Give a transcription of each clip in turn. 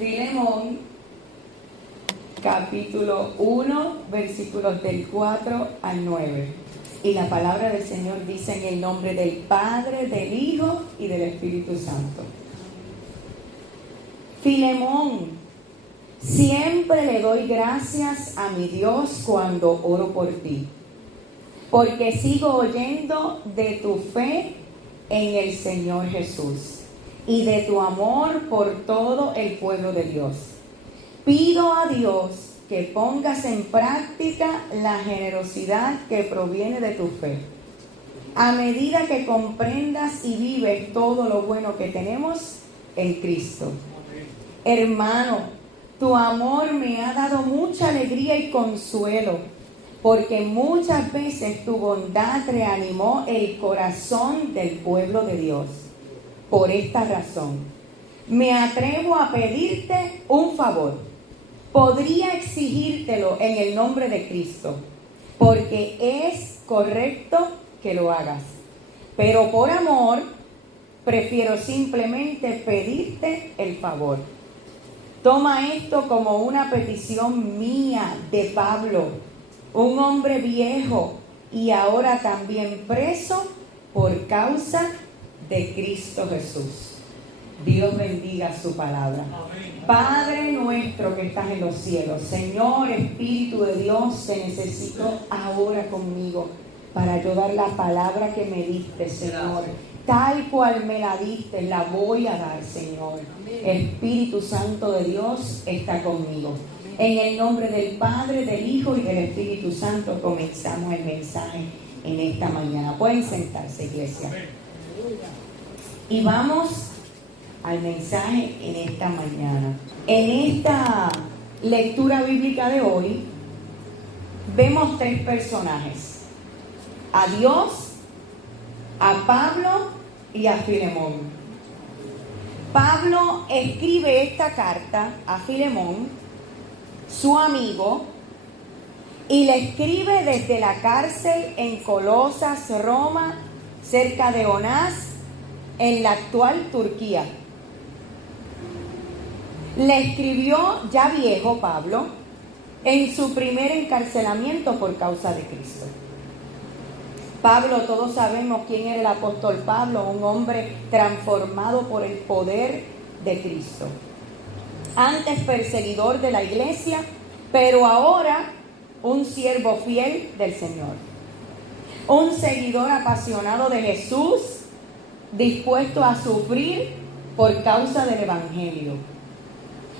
Filemón, capítulo 1, versículos del 4 al 9. Y la palabra del Señor dice: en el nombre del Padre, del Hijo y del Espíritu Santo. Filemón, siempre le doy gracias a mi Dios cuando oro por ti, porque sigo oyendo de tu fe en el Señor Jesús y de tu amor por todo el pueblo de Dios. Pido a Dios que pongas en práctica la generosidad que proviene de tu fe, a medida que comprendas y vives todo lo bueno que tenemos en Cristo. Hermano, tu amor me ha dado mucha alegría y consuelo, porque muchas veces tu bondad reanimó el corazón del pueblo de Dios. Por esta razón, me atrevo a pedirte un favor. Podría exigírtelo en el nombre de Cristo, porque es correcto que lo hagas. Pero por amor, prefiero simplemente pedirte el favor. Toma esto como una petición mía de Pablo, un hombre viejo y ahora también preso por causa de Cristo Jesús. Dios bendiga su palabra. Amén. Padre nuestro que estás en los cielos, Señor Espíritu de Dios, te necesito ahora conmigo para ayudar la palabra que me diste, Señor. Tal cual me la diste, la voy a dar, Señor. Espíritu Santo de Dios está conmigo. En el nombre del Padre, del Hijo y del Espíritu Santo comenzamos el mensaje en esta mañana. Pueden sentarse, iglesia. Y vamos al mensaje en esta mañana. En esta lectura bíblica de hoy vemos tres personajes: a Dios, a Pablo y a Filemón. Pablo escribe esta carta a Filemón, su amigo, y le escribe desde la cárcel en Colosas, Roma, cerca de Onás, en la actual Turquía. Le escribió ya viejo Pablo en su primer encarcelamiento por causa de Cristo. Pablo, todos sabemos quién era el apóstol Pablo, un hombre transformado por el poder de Cristo. Antes perseguidor de la iglesia, pero ahora un siervo fiel del Señor. Un seguidor apasionado de Jesús, dispuesto a sufrir por causa del Evangelio.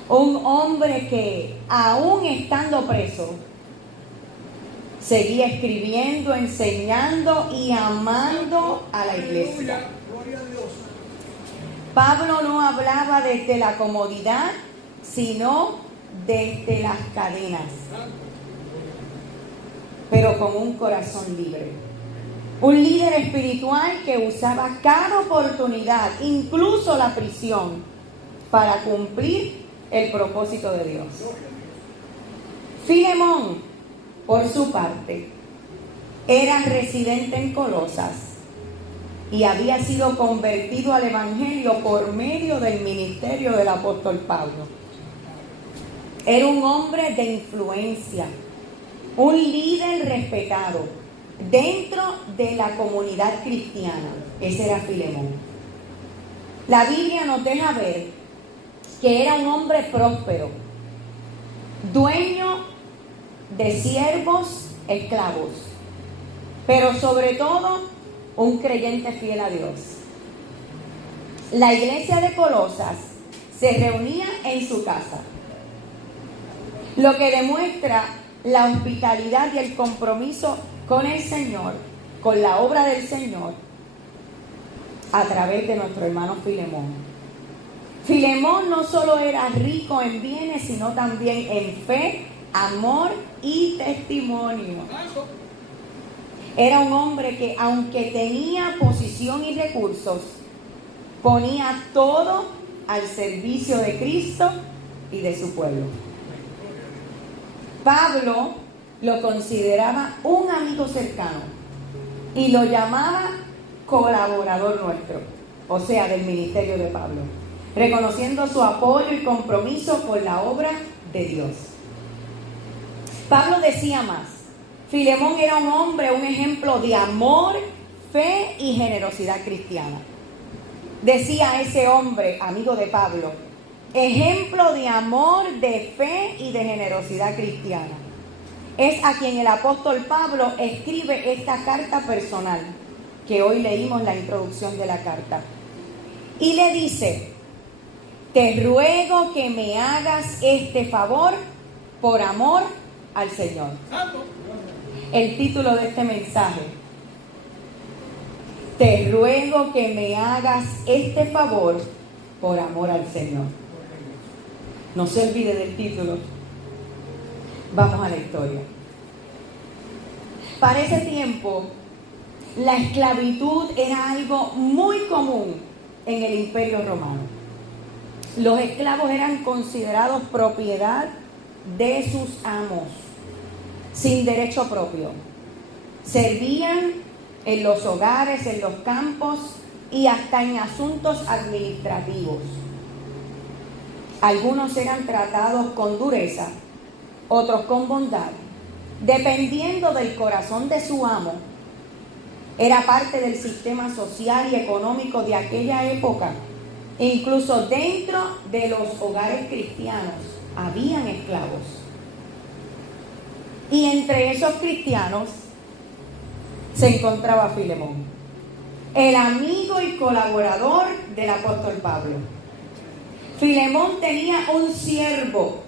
Un hombre que, aún estando preso, seguía escribiendo, enseñando y amando a la iglesia. Pablo no hablaba desde la comodidad, sino desde las cadenas, pero con un corazón libre. Un líder espiritual que usaba cada oportunidad, incluso la prisión, para cumplir el propósito de Dios. Filemón, por su parte, era residente en Colosas y había sido convertido al Evangelio por medio del ministerio del apóstol Pablo. Era un hombre de influencia, un líder respetado dentro de la comunidad cristiana. Ese era Filemón. La Biblia nos deja ver que era un hombre próspero, dueño de siervos, esclavos, pero sobre todo un creyente fiel a Dios. La iglesia de Colosas se reunía en su casa, lo que demuestra la hospitalidad y el compromiso con el Señor, con la obra del Señor, a través de nuestro hermano Filemón. Filemón no solo era rico en bienes, sino también en fe, amor y testimonio. Era un hombre que, aunque tenía posición y recursos, ponía todo al servicio de Cristo y de su pueblo. Pablo lo consideraba un amigo cercano y lo llamaba colaborador nuestro, o sea, del ministerio de Pablo. reconociendo su apoyo y compromiso con la obra de Dios. Pablo decía más: Filemón era un hombre, un ejemplo de amor, fe y generosidad cristiana. Decía ese hombre, amigo de Pablo, ejemplo de amor, de fe y de generosidad cristiana. Es a quien el apóstol Pablo escribe esta carta personal, que hoy leímos la introducción de la carta. Y le dice: te ruego que me hagas este favor por amor al Señor. El título de este mensaje: te ruego que me hagas este favor por amor al Señor. No se olvide del título. Vamos a la historia. Para ese tiempo, la esclavitud era algo muy común en el Imperio Romano. Los esclavos eran considerados propiedad de sus amos, sin derecho propio. Servían en los hogares, en los campos y hasta en asuntos administrativos. Algunos eran tratados con dureza, otros con bondad, dependiendo del corazón de su amo. Era parte del sistema social y económico de aquella época. Incluso dentro de los hogares cristianos habían esclavos. Y entre esos cristianos se encontraba Filemón, el amigo y colaborador del apóstol Pablo. Filemón tenía un siervo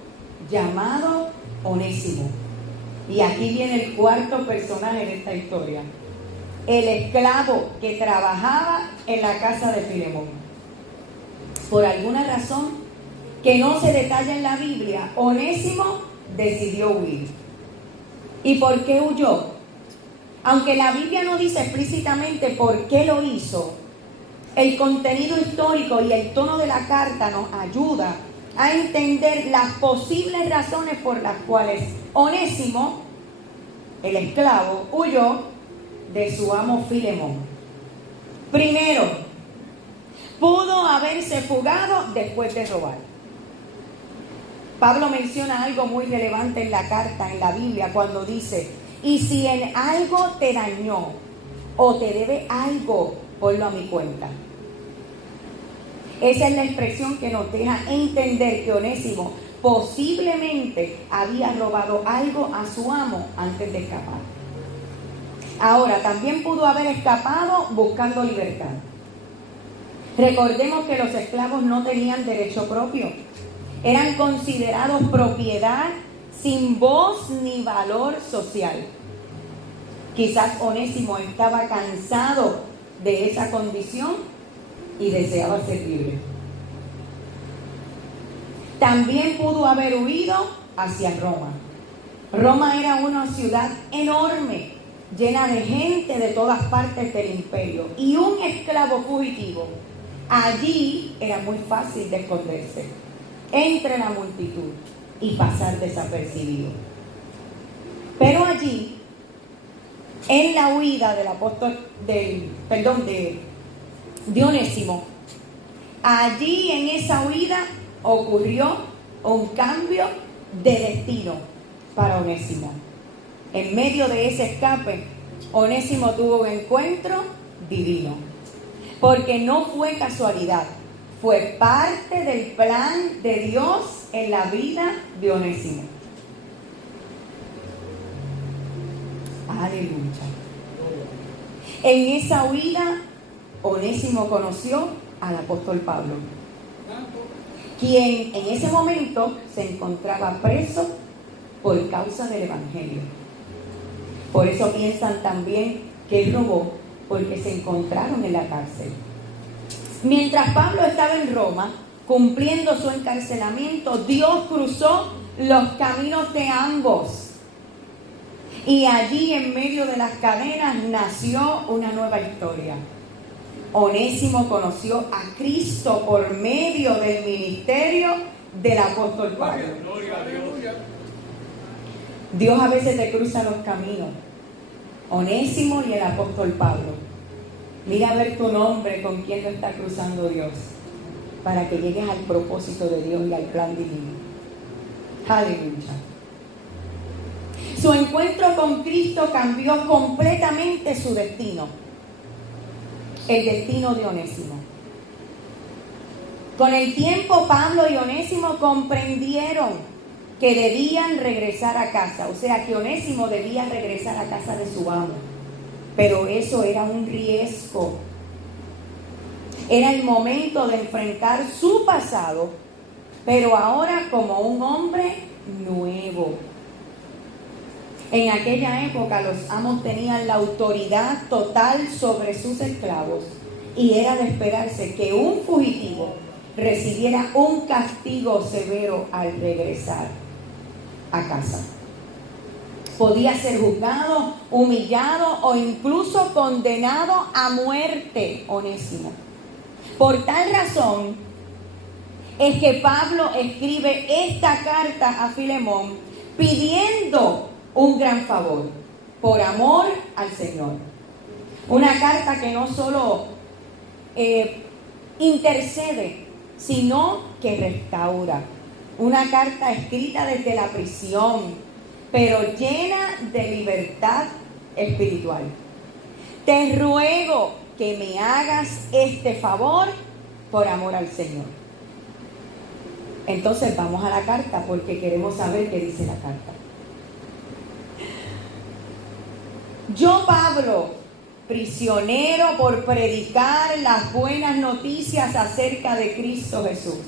llamado Onésimo. Y aquí viene el cuarto personaje de esta historia: el esclavo que trabajaba en la casa de Filemón. Por alguna razón que no se detalla en la Biblia, Onésimo decidió huir. ¿Y por qué huyó? Aunque la Biblia no dice explícitamente por qué lo hizo, el contenido histórico y el tono de la carta nos ayuda a entender las posibles razones por las cuales Onésimo, el esclavo, huyó de su amo Filemón. Primero, pudo haberse fugado después de robar. Pablo menciona algo muy relevante en la carta, en la Biblia, cuando dice: y si en algo te dañó o te debe algo, ponlo a mi cuenta. Esa es la expresión que nos deja entender que Onésimo posiblemente había robado algo a su amo antes de escapar. Ahora, también pudo haber escapado buscando libertad. Recordemos que los esclavos no tenían derecho propio. Eran considerados propiedad sin voz ni valor social. Quizás Onésimo estaba cansado de esa condición y deseaba ser libre. También pudo haber huido hacia Roma. Roma era una ciudad enorme, llena de gente de todas partes del imperio, y un esclavo fugitivo allí era muy fácil de esconderse entre la multitud y pasar desapercibido. Pero allí, en la huida del apóstol, de Onésimo, allí en esa huida ocurrió un cambio de destino para Onésimo. En medio de ese escape, Onésimo tuvo un encuentro divino, porque no fue casualidad, fue parte del plan de Dios en la vida de Onésimo. Aleluya. En esa huida, Onésimo conoció al apóstol Pablo, quien en ese momento se encontraba preso por causa del evangelio. Por eso piensan también que él robó, porque se encontraron en la cárcel. Mientras Pablo estaba en Roma, cumpliendo su encarcelamiento, Dios cruzó los caminos de ambos. Y allí, en medio de las cadenas, nació una nueva historia. Onésimo conoció a Cristo por medio del ministerio del apóstol Pablo. Dios a veces te cruza los caminos. Onésimo y el apóstol Pablo. Mira a ver tu nombre, con quién lo está cruzando Dios. para que llegues al propósito de Dios y al plan divino. Aleluya. Su encuentro con Cristo cambió completamente su destino, el destino de Onésimo. Con el tiempo, Pablo y Onésimo comprendieron que debían regresar a casa, o sea que Onésimo debía regresar a casa de su amo, pero eso era un riesgo. Era el momento de enfrentar su pasado, pero ahora como un hombre nuevo. En aquella época los amos tenían la autoridad total sobre sus esclavos y era de esperarse que un fugitivo recibiera un castigo severo al regresar a casa. Podía ser juzgado, humillado o incluso condenado a muerte, Onésimo. Por tal razón es que Pablo escribe esta carta a Filemón pidiendo un gran favor por amor al Señor. Una carta que no solo intercede, sino que restaura. Una carta escrita desde la prisión, pero llena de libertad espiritual. Te ruego que me hagas este favor por amor al Señor. Entonces vamos a la carta porque queremos saber qué dice la carta. Yo, Pablo, prisionero por predicar las buenas noticias acerca de Cristo Jesús,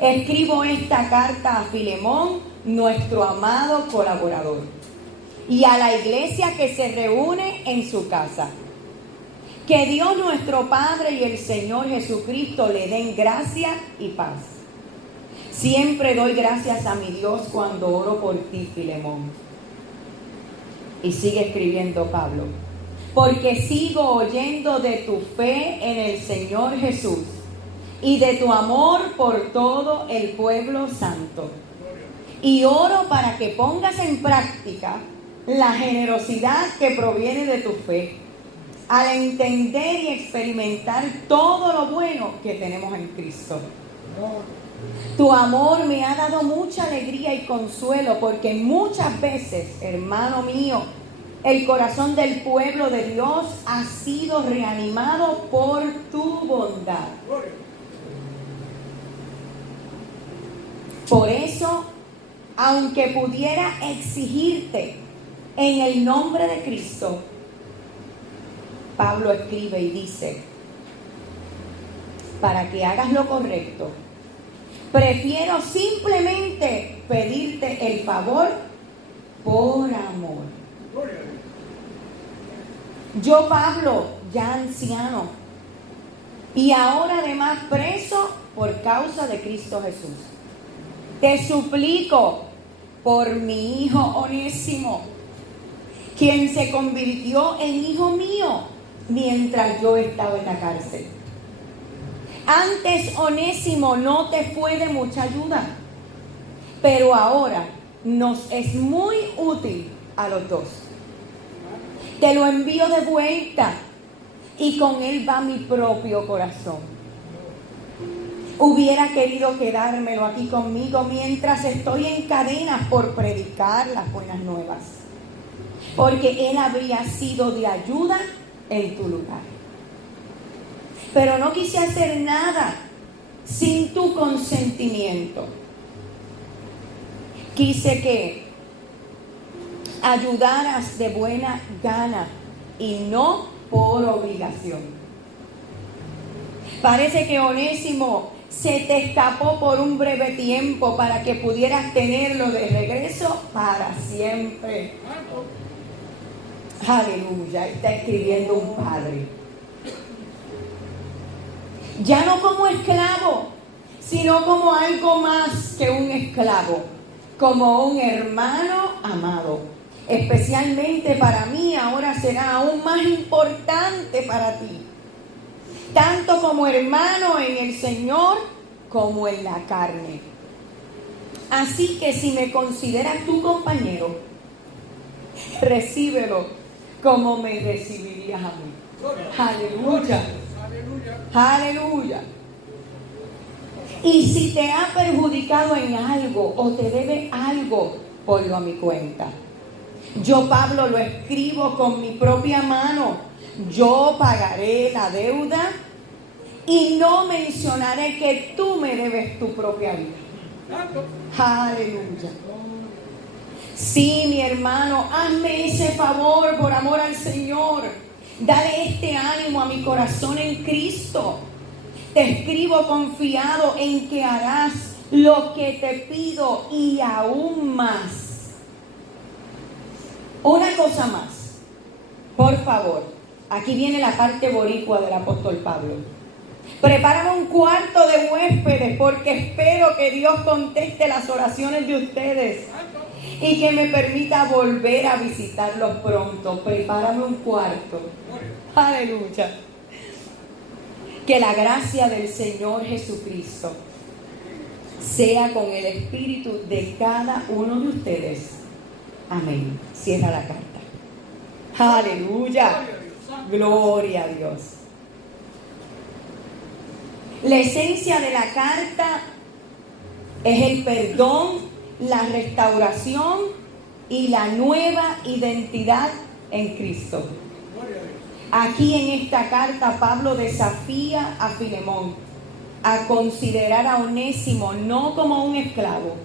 escribo esta carta a Filemón, nuestro amado colaborador, y a la iglesia que se reúne en su casa. Que Dios nuestro Padre y el Señor Jesucristo le den gracia y paz. Siempre doy gracias a mi Dios cuando oro por ti, Filemón. Y sigue escribiendo Pablo. Porque sigo oyendo de tu fe en el Señor Jesús y de tu amor por todo el pueblo santo. Y oro para que pongas en práctica la generosidad que proviene de tu fe, al entender y experimentar todo lo bueno que tenemos en Cristo. Tu amor me ha dado mucha alegría y consuelo, porque muchas veces, hermano mío, el corazón del pueblo de Dios ha sido reanimado por tu bondad. Por eso, aunque pudiera exigirte en el nombre de Cristo, Pablo escribe y dice, para que hagas lo correcto, prefiero simplemente pedirte el favor por amor. Yo, Pablo, ya anciano, y ahora además preso por causa de Cristo Jesús, te suplico por mi hijo Onésimo, quien se convirtió en hijo mío mientras yo estaba en la cárcel. Antes Onésimo no te fue de mucha ayuda, pero ahora nos es muy útil a los dos. Te lo envío de vuelta y con él va mi propio corazón. Hubiera querido quedármelo aquí conmigo mientras estoy en cadenas por predicar las buenas nuevas, porque él habría sido de ayuda en tu lugar. Pero no quise hacer nada sin tu consentimiento. Quise que ayudaras de buena gana y no por obligación. Parece que Onésimo se te escapó por un breve tiempo para que pudieras tenerlo de regreso para siempre. Aleluya, está escribiendo un padre. Ya no como esclavo, sino como algo más que un esclavo, como un hermano amado. Especialmente para mí ahora será aún más importante para ti, tanto como hermano en el Señor como en la carne. Así que si me consideras tu compañero, recíbelo como me recibirías a mí. Aleluya. Aleluya. Y si te ha perjudicado en algo o te debe algo, ponlo a mi cuenta. Yo, Pablo, lo escribo con mi propia mano. Yo pagaré la deuda y no mencionaré que tú me debes tu propia vida. Aleluya. Sí, mi hermano, hazme ese favor por amor al Señor. Dale este ánimo a mi corazón en Cristo. Te escribo confiado en que harás lo que te pido y aún más. Una cosa más, por favor. Aquí viene la parte boricua del apóstol Pablo. Prepárame un cuarto de huéspedes porque espero que Dios conteste las oraciones de ustedes y que me permita volver a visitarlos pronto. Prepárame un cuarto. Aleluya. Que la gracia del Señor Jesucristo sea con el espíritu de cada uno de ustedes. Amén. Cierra la carta. Aleluya. Gloria a Dios. La esencia de la carta es el perdón, la restauración y la nueva identidad en Cristo. Aquí en esta carta Pablo desafía a Filemón a considerar a Onésimo no como un esclavo,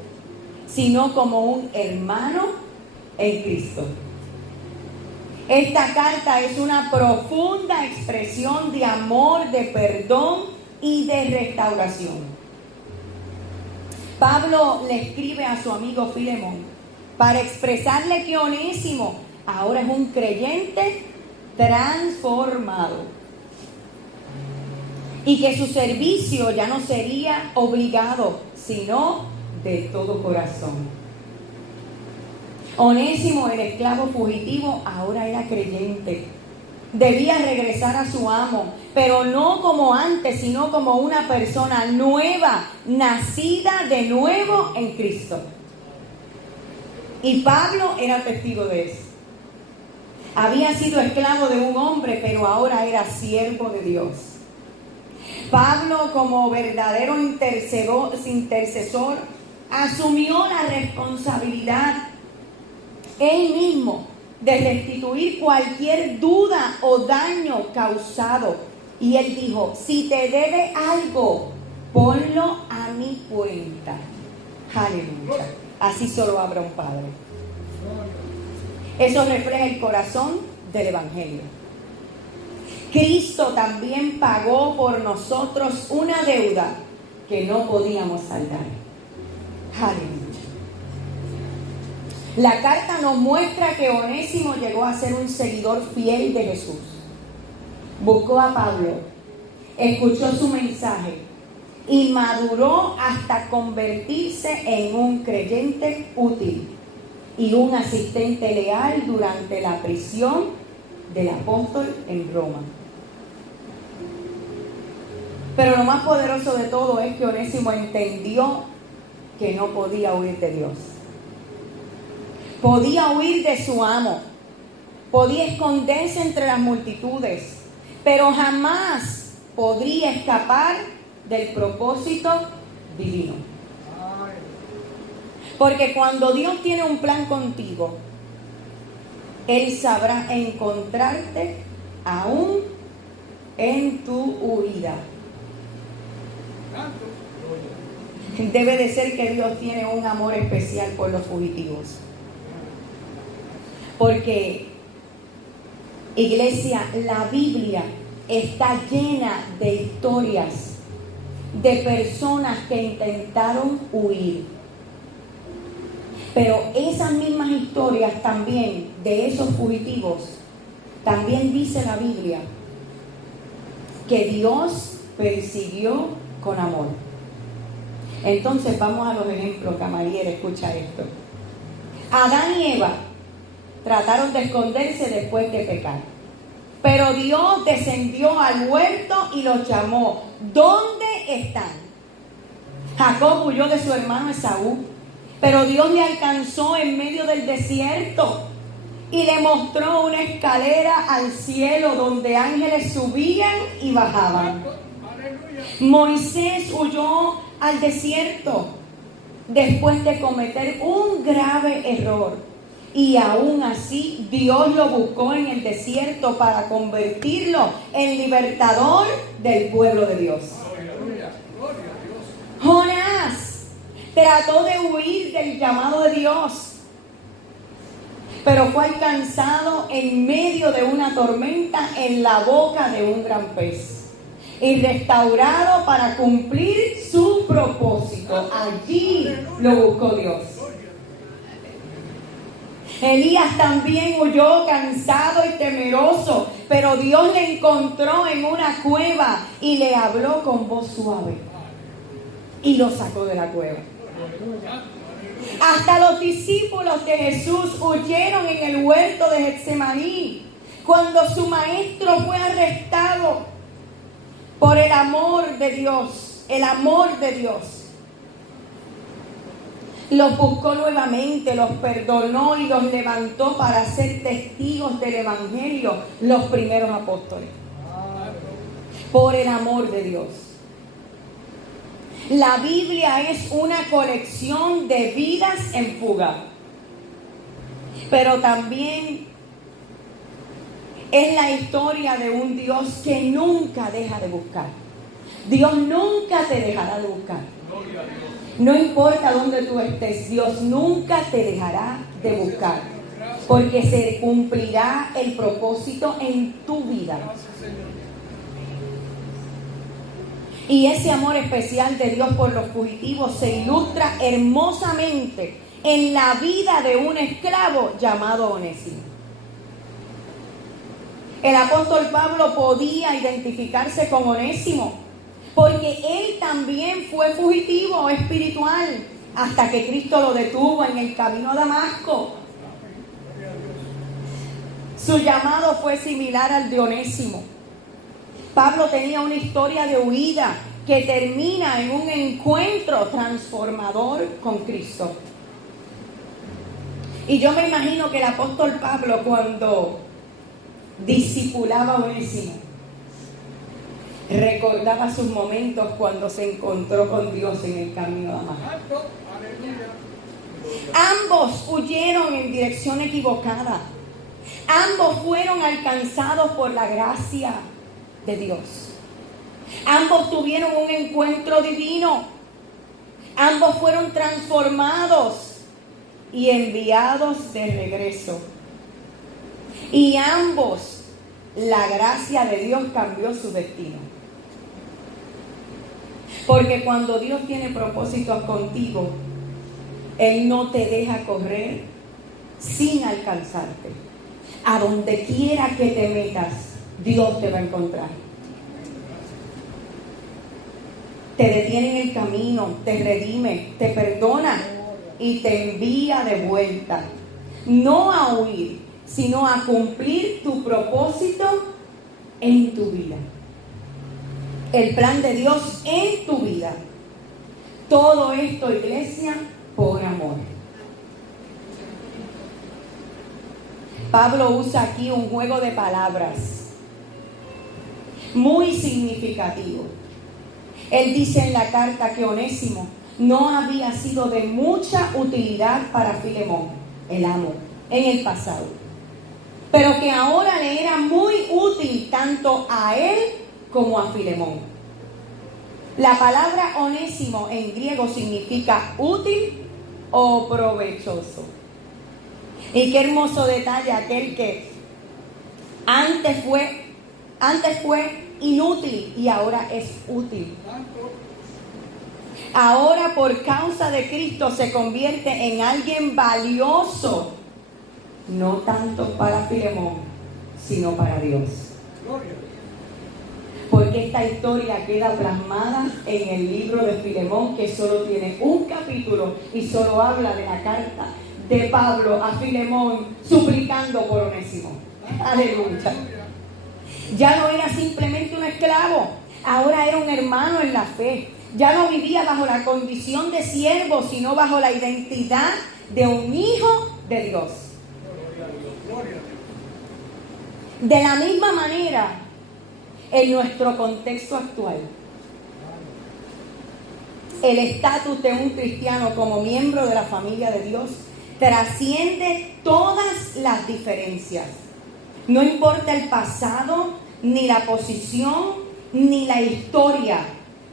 sino como un hermano en Cristo. Esta carta es una profunda expresión de amor, de perdón y de restauración. Pablo le escribe a su amigo Filemón para expresarle que Onésimo ahora es un creyente transformado y que su servicio ya no sería obligado, sino de todo corazón. Onésimo, el esclavo fugitivo, ahora era creyente. Debía regresar a su amo, pero no como antes, sino como una persona nueva, nacida de nuevo en Cristo. Y Pablo era testigo de eso. Había sido esclavo de un hombre, pero ahora era siervo de Dios. Pablo, como verdadero intercesor, asumió la responsabilidad él mismo de restituir cualquier duda o daño causado. Y él dijo, si te debe algo, ponlo a mi cuenta. Aleluya. Así solo habla un padre. Eso refleja el corazón del Evangelio. Cristo también pagó por nosotros una deuda que no podíamos saldar. Aleluya. La carta nos muestra que Onésimo llegó a ser un seguidor fiel de Jesús. Buscó a Pablo, escuchó su mensaje y maduró hasta convertirse en un creyente útil y un asistente leal durante la prisión del apóstol en Roma. Pero lo más poderoso de todo es que Onésimo entendió que no podía huir de Dios. Podía huir de su amo, podía esconderse entre las multitudes, pero jamás podría escapar del propósito divino. Porque cuando Dios tiene un plan contigo, Él sabrá encontrarte aún en tu huida. Debe de ser que Dios tiene un amor especial por los fugitivos. Porque, iglesia, la Biblia está llena de historias de personas que intentaron huir. Pero esas mismas historias también de esos fugitivos, también dice la Biblia que Dios persiguió con amor. Entonces vamos a los ejemplos, Camariera, escucha esto. Adán y Eva trataron de esconderse después de pecar. Pero Dios descendió al huerto y los llamó. ¿Dónde están? Jacob huyó de su hermano Esaú, pero Dios le alcanzó en medio del desierto y le mostró una escalera al cielo donde ángeles subían y bajaban. Moisés huyó al desierto después de cometer un grave error. Y aún así Dios lo buscó en el desierto para convertirlo en libertador del pueblo de Dios. Jonás trató de huir del llamado de Dios, pero fue alcanzado en medio de una tormenta en la boca de un gran pez y restaurado para cumplir su propósito. Allí lo buscó Dios. Elías también huyó cansado y temeroso, pero Dios le encontró en una cueva y le habló con voz suave y lo sacó de la cueva. Hasta los discípulos de Jesús huyeron en el huerto de Getsemaní cuando su maestro fue arrestado por el amor de Dios, el amor de Dios. Los buscó nuevamente, los perdonó y los levantó para ser testigos del Evangelio, los primeros apóstoles. Por el amor de Dios. La Biblia es una colección de vidas en fuga, pero también es la historia de un Dios que nunca deja de buscar. Dios nunca te dejará de buscar. No importa dónde tú estés, Dios nunca te dejará de buscar, porque se cumplirá el propósito en tu vida. Y ese amor especial de Dios por los fugitivos se ilustra hermosamente en la vida de un esclavo llamado Onésimo. El apóstol Pablo podía identificarse con Onésimo, porque él también fue fugitivo espiritual hasta que Cristo lo detuvo en el camino a Damasco. Su llamado fue similar al de Onésimo. Pablo tenía una historia de huida que termina en un encuentro transformador con Cristo. Y yo me imagino que el apóstol Pablo, cuando discipulaba a Onésimo, recordaba sus momentos cuando se encontró con Dios en el camino a Damasco. Ambos huyeron en dirección equivocada. Ambos fueron alcanzados por la gracia de Dios. Ambos tuvieron un encuentro divino. Ambos fueron transformados y enviados de regreso. Y ambos, la gracia de Dios cambió su destino. Porque cuando Dios tiene propósitos contigo, Él no te deja correr sin alcanzarte. A donde quiera que te metas, Dios te va a encontrar. Te detiene en el camino, te redime, te perdona y te envía de vuelta. No a huir, sino a cumplir tu propósito en tu vida. El plan de Dios en tu vida. Todo esto, iglesia, por amor. Pablo usa aquí un juego de palabras muy significativo. Él dice en la carta que Onésimo no había sido de mucha utilidad para Filemón, el amo, en el pasado, pero que ahora le era muy útil tanto a él como a Filemón. La palabra onésimo en griego significa útil o provechoso. Y qué hermoso detalle aquel que antes fue inútil y ahora es útil. Ahora por causa de Cristo se convierte en alguien valioso, no tanto para Filemón, sino para Dios. Porque esta historia queda plasmada en el libro de Filemón, que solo tiene un capítulo y solo habla de la carta de Pablo a Filemón suplicando por Onésimo. Aleluya. Ya no era simplemente un esclavo, ahora era un hermano en la fe. Ya no vivía bajo la condición de siervo, sino bajo la identidad de un hijo de Dios. De la misma manera, en nuestro contexto actual, El estatus de un cristiano como miembro de la familia de Dios trasciende todas las diferencias. No importa el pasado, ni la posición, ni la historia.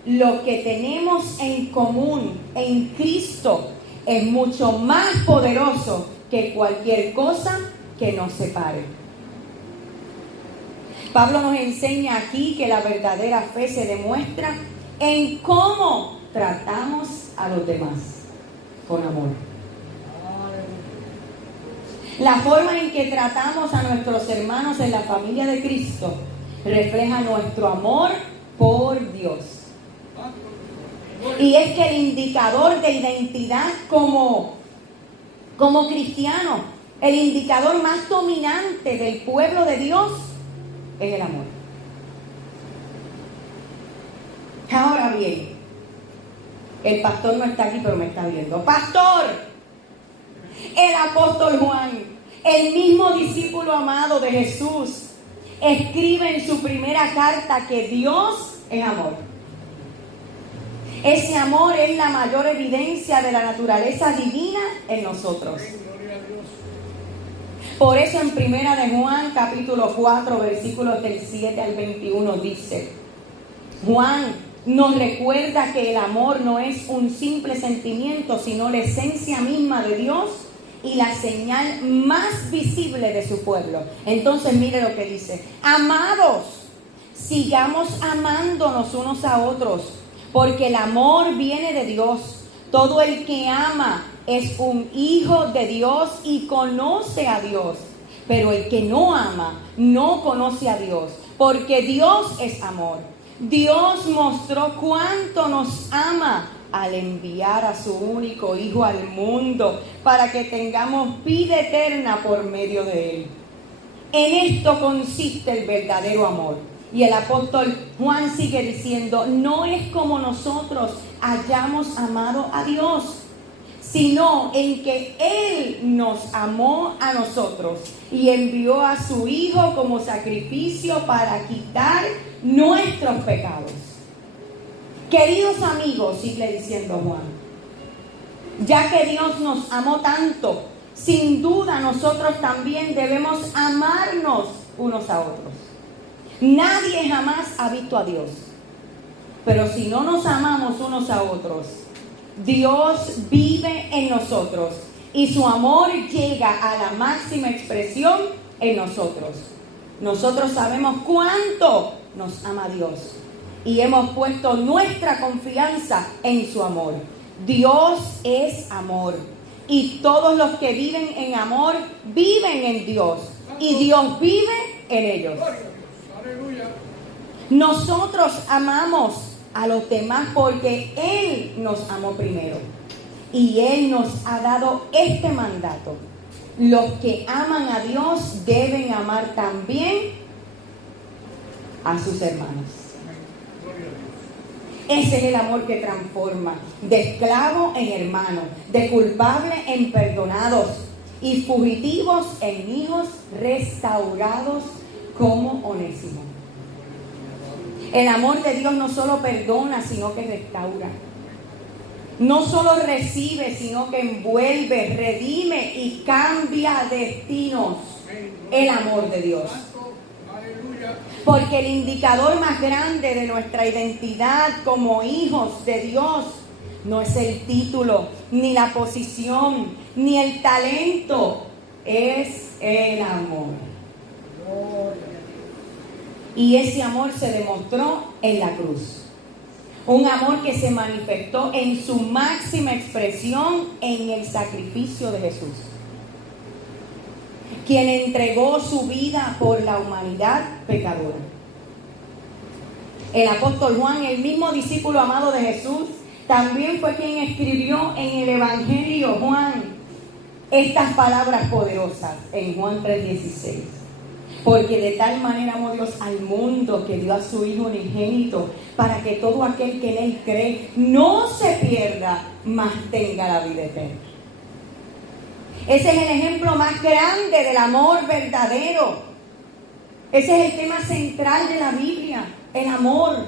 Lo que tenemos en común en Cristo es mucho más poderoso que cualquier cosa que nos separe. Pablo nos enseña aquí que la verdadera fe se demuestra en cómo tratamos a los demás con amor. La forma en que tratamos a nuestros hermanos en la familia de Cristo refleja nuestro amor por Dios. Y es que el indicador de identidad como cristiano, el indicador más dominante del pueblo de Dios es el amor. Ahora bien, el pastor no está aquí, pero me está viendo. ¡Pastor! El apóstol Juan, el mismo discípulo amado de Jesús, escribe en su primera carta que Dios es amor. Ese amor es la mayor evidencia de la naturaleza divina en nosotros. Por eso en primera de Juan, capítulo 4, versículos del 7 al 21 dice: Juan nos recuerda que el amor no es un simple sentimiento, sino la esencia misma de Dios y la señal más visible de su pueblo. Entonces mire lo que dice: amados, sigamos amándonos unos a otros, porque el amor viene de Dios. Todo el que ama es un hijo de Dios y conoce a Dios. Pero el que no ama no conoce a Dios, porque Dios es amor. Dios mostró cuánto nos ama al enviar a su único Hijo al mundo para que tengamos vida eterna por medio de Él. En esto consiste el verdadero amor. Y el apóstol Juan sigue diciendo: no es como nosotros hayamos amado a Dios, sino en que Él nos amó a nosotros y envió a su Hijo como sacrificio para quitar nuestros pecados. Queridos amigos, sigue diciendo Juan, ya que Dios nos amó tanto, sin duda nosotros también debemos amarnos unos a otros. Nadie jamás ha visto a Dios, pero si no nos amamos unos a otros, Dios vive en nosotros y su amor llega a la máxima expresión en nosotros. Nosotros sabemos cuánto nos ama Dios y hemos puesto nuestra confianza en su amor. Dios es amor y todos los que viven en amor viven en Dios y Dios vive en ellos. Nosotros amamos a los demás porque Él nos amó primero y Él nos ha dado este mandato: los que aman a Dios deben amar también a sus hermanos. Ese es el amor que transforma de esclavo en hermano, de culpable en perdonados y fugitivos en hijos restaurados como Onésimo. El amor de Dios no solo perdona, sino que restaura. No solo recibe, sino que envuelve, redime y cambia destinos. El amor de Dios. Porque el indicador más grande de nuestra identidad como hijos de Dios no es el título, ni la posición, ni el talento, es el amor. Y ese amor se demostró en la cruz. Un amor que se manifestó en su máxima expresión en el sacrificio de Jesús, quien entregó su vida por la humanidad pecadora. El apóstol Juan, el mismo discípulo amado de Jesús, también fue quien escribió en el Evangelio Juan estas palabras poderosas en Juan 3:16. Porque de tal manera amó Dios al mundo que dio a su Hijo unigénito, para que todo aquel que en Él cree no se pierda, mas tenga la vida eterna. Ese es el ejemplo más grande del amor verdadero. Ese es el tema central de la Biblia, el amor.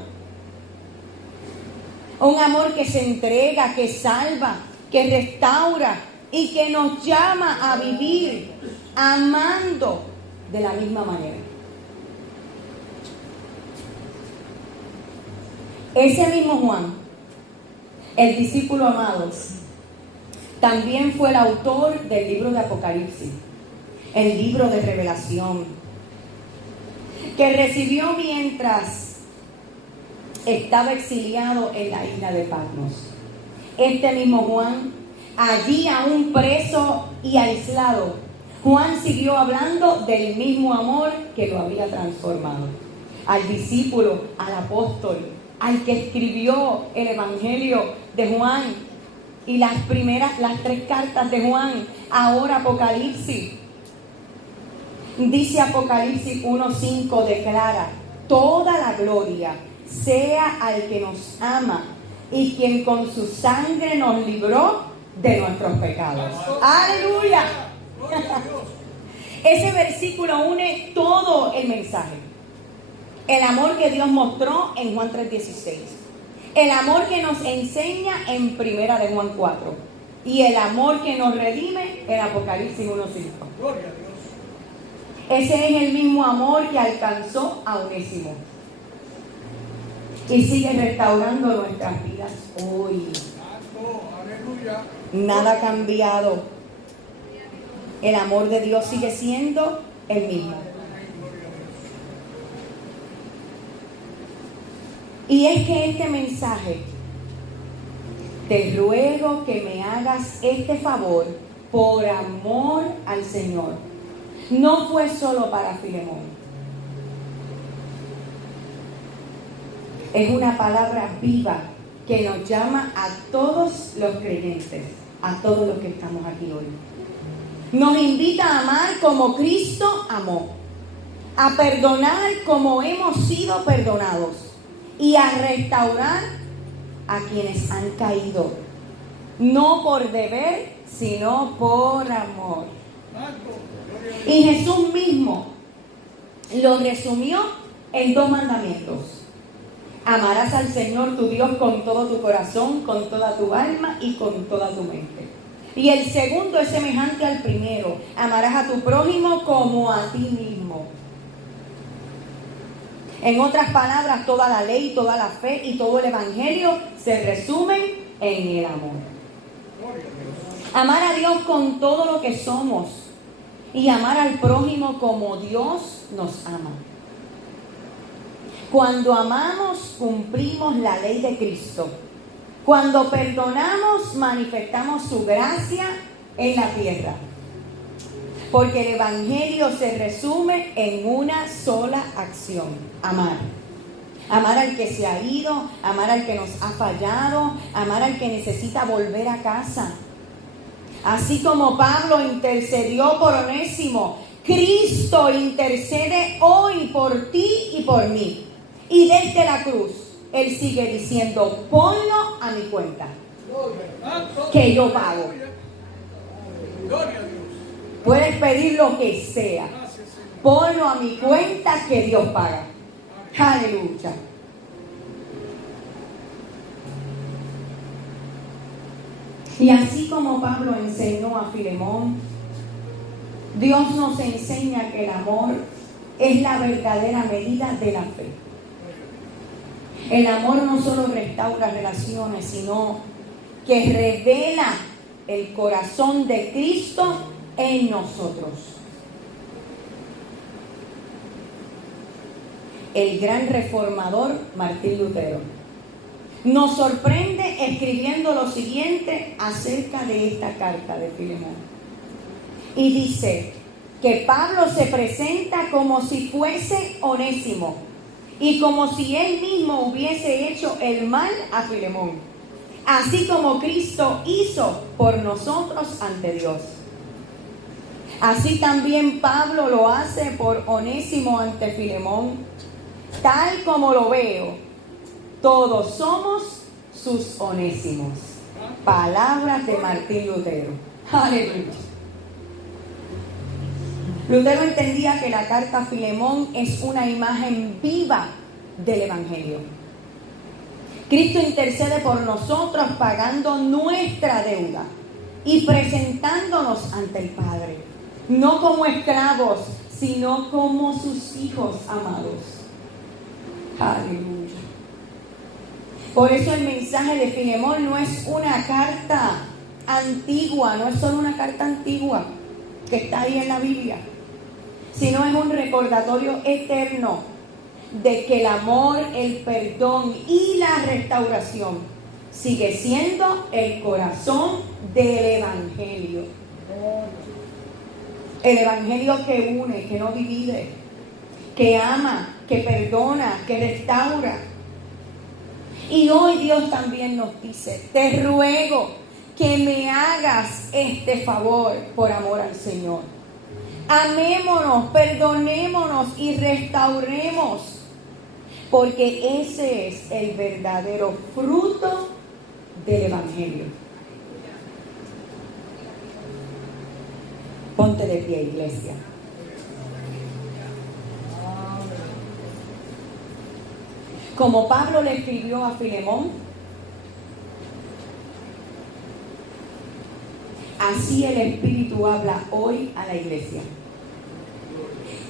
Un amor que se entrega, que salva, que restaura y que nos llama a vivir amando de la misma manera. Ese mismo Juan, el discípulo amado, también fue el autor del libro de Apocalipsis, el libro de Revelación, que recibió mientras estaba exiliado en la isla de Patmos. Este mismo Juan, allí aún preso y aislado, Juan siguió hablando del mismo amor que lo había transformado. Al discípulo, al apóstol, al que escribió el Evangelio de Juan y las 3 cartas de Juan, ahora Apocalipsis. Dice Apocalipsis 1:5, declara: toda la gloria sea al que nos ama y quien con su sangre nos libró de nuestros pecados. ¡Aleluya! Ese versículo une todo el mensaje. El amor que Dios mostró en Juan 3:16. El amor que nos enseña en Primera de Juan 4. Y el amor que nos redime en Apocalipsis 1:5. Gloria a Dios. Ese es el mismo amor que alcanzó a Onésimo. Y sigue restaurando nuestras vidas hoy. Aleluya. Nada ha cambiado. El amor de Dios sigue siendo el mismo. Y es que este mensaje, te ruego que me hagas este favor por amor al Señor, no fue solo para Filemón. Es una palabra viva que nos llama a todos los creyentes, a todos los que estamos aquí hoy. Nos invita a amar como Cristo amó, a perdonar como hemos sido perdonados y a restaurar a quienes han caído, no por deber, sino por amor. Y Jesús mismo lo resumió en 2 mandamientos. Amarás al Señor tu Dios con todo tu corazón, con toda tu alma y con toda tu mente. Y el segundo es semejante al primero: amarás a tu prójimo como a ti mismo. En otras palabras, toda la ley, toda la fe y todo el evangelio se resumen en el amor. Amar a Dios con todo lo que somos y amar al prójimo como Dios nos ama. Cuando amamos, cumplimos la ley de Cristo. Cuando perdonamos, manifestamos su gracia en la tierra. Porque el evangelio se resume en una sola acción: amar. Amar al que se ha ido, amar al que nos ha fallado, amar al que necesita volver a casa. Así como Pablo intercedió por Onésimo, Cristo intercede hoy por ti y por mí. Y desde la cruz, Él sigue diciendo: ponlo a mi cuenta, que yo pago. Puedes pedir lo que sea, ponlo a mi cuenta, que Dios paga. Aleluya. Y así como Pablo enseñó a Filemón, Dios nos enseña que el amor es la verdadera medida de la fe. El amor no solo restaura relaciones, sino que revela el corazón de Cristo en nosotros. El gran reformador Martín Lutero nos sorprende escribiendo lo siguiente acerca de esta carta de Filemón. Y dice que Pablo se presenta como si fuese Onésimo y como si él mismo hubiese hecho el mal a Filemón, así como Cristo hizo por nosotros ante Dios. Así también Pablo lo hace por Onésimo ante Filemón. Tal como lo veo, todos somos sus Onésimos. Palabras de Martín Lutero. Aleluya. Lutero entendía que la carta a Filemón es una imagen viva del Evangelio. Cristo intercede por nosotros pagando nuestra deuda y presentándonos ante el Padre, no como esclavos, sino como sus hijos amados. Aleluya. Por eso el mensaje de Filemón no es una carta antigua, no es solo una carta antigua que está ahí en la Biblia, sino es un recordatorio eterno de que el amor, el perdón y la restauración sigue siendo el corazón del Evangelio. El Evangelio que une, que no divide, que ama, que perdona, que restaura. Y hoy Dios también nos dice: te ruego que me hagas este favor por amor al Señor. Amémonos, perdonémonos y restauremos, porque ese es el verdadero fruto del Evangelio. Ponte de pie, iglesia. Como Pablo le escribió a Filemón, así el Espíritu habla hoy a la iglesia.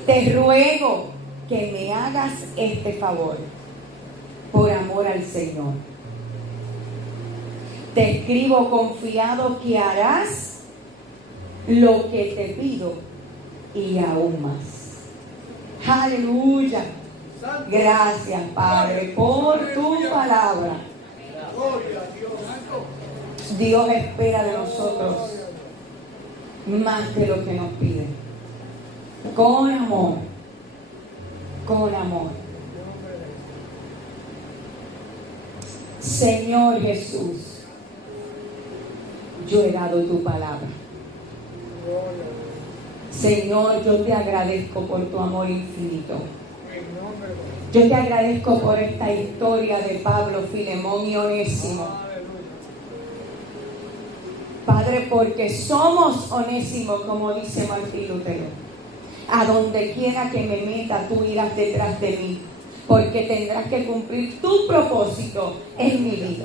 Te ruego que me hagas este favor por amor al Señor. Te escribo confiado que harás lo que te pido y aún más. Aleluya. Gracias, Padre, por tu palabra. Dios espera de nosotros más de lo que nos pide. Con amor. Con amor. Señor Jesús, yo he dado tu palabra. Señor, yo te agradezco por tu amor infinito. Yo te agradezco por esta historia de Pablo, Filemón y Onésimo. Padre, porque somos Onésimo, como dice Martín Lutero. A donde quiera que me meta, tú irás detrás de mí, porque tendrás que cumplir tu propósito en mi vida.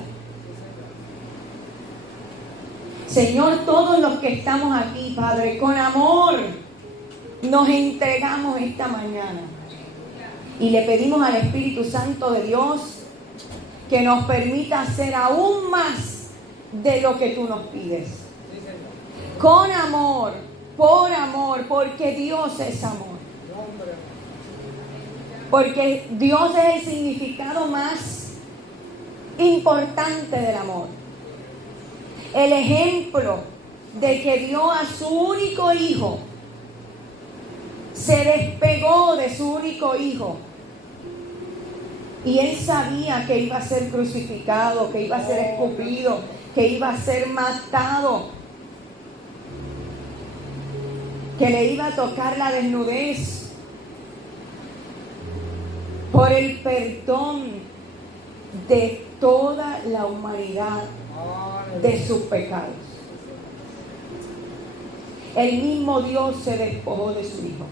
Señor, todos los que estamos aquí, Padre, con amor, nos entregamos esta mañana. Y le pedimos al Espíritu Santo de Dios que nos permita hacer aún más de lo que tú nos pides. Con amor, por amor, porque Dios es amor. Porque Dios es el significado más importante del amor. El ejemplo de que dio a su único hijo, se despegó de su único hijo. Y él sabía que iba a ser crucificado, que iba a ser escupido, que iba a ser matado, que le iba a tocar la desnudez por el perdón de toda la humanidad de sus pecados. El mismo Dios se despojó de su hijo.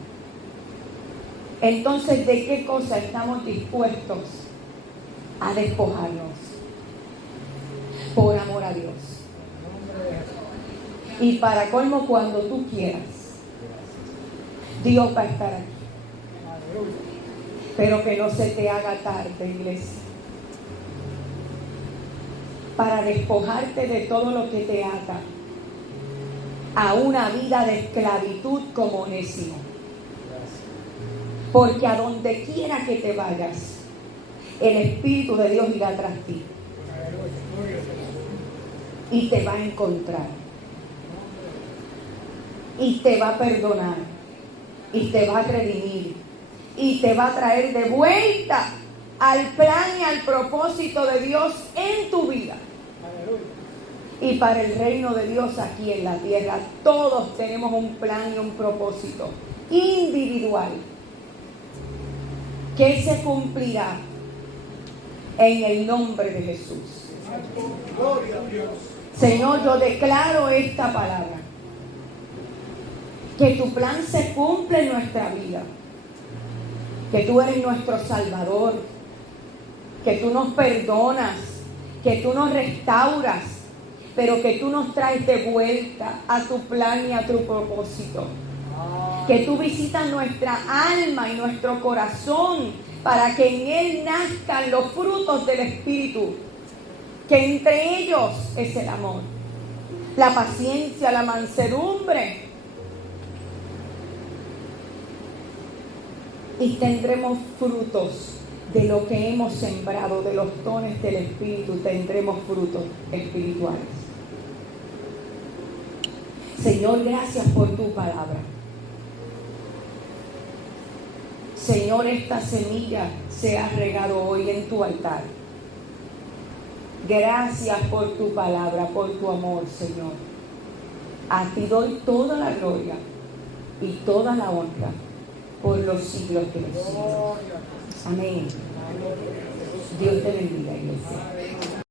Entonces, ¿de qué cosa estamos dispuestos a despojarnos? Por amor a Dios. Y para colmo, cuando tú quieras, Dios va a estar aquí. Pero que no se te haga tarde, iglesia, para despojarte de todo lo que te ata a una vida de esclavitud como Onésimo. Porque a donde quiera que te vayas, el Espíritu de Dios irá tras ti y te va a encontrar y te va a perdonar y te va a redimir y te va a traer de vuelta al plan y al propósito de Dios en tu vida. Y para el reino de Dios aquí en la tierra, todos tenemos un plan y un propósito individual que se cumplirá en el nombre de Jesús. Gloria a Dios. Señor, yo declaro esta palabra, que tu plan se cumple en nuestra vida, que tú eres nuestro Salvador, que tú nos perdonas, que tú nos restauras, pero que tú nos traes de vuelta a tu plan y a tu propósito. Que tú visitas nuestra alma y nuestro corazón para que en él nazcan los frutos del Espíritu, que entre ellos es el amor, la paciencia, la mansedumbre. Y tendremos frutos de lo que hemos sembrado, de los dones del Espíritu, tendremos frutos espirituales. Señor, gracias por tu palabra. Señor, esta semilla se ha regado hoy en tu altar. Gracias por tu palabra, por tu amor, Señor. A ti doy toda la gloria y toda la honra por los siglos de los siglos. Amén. Dios te bendiga, iglesia.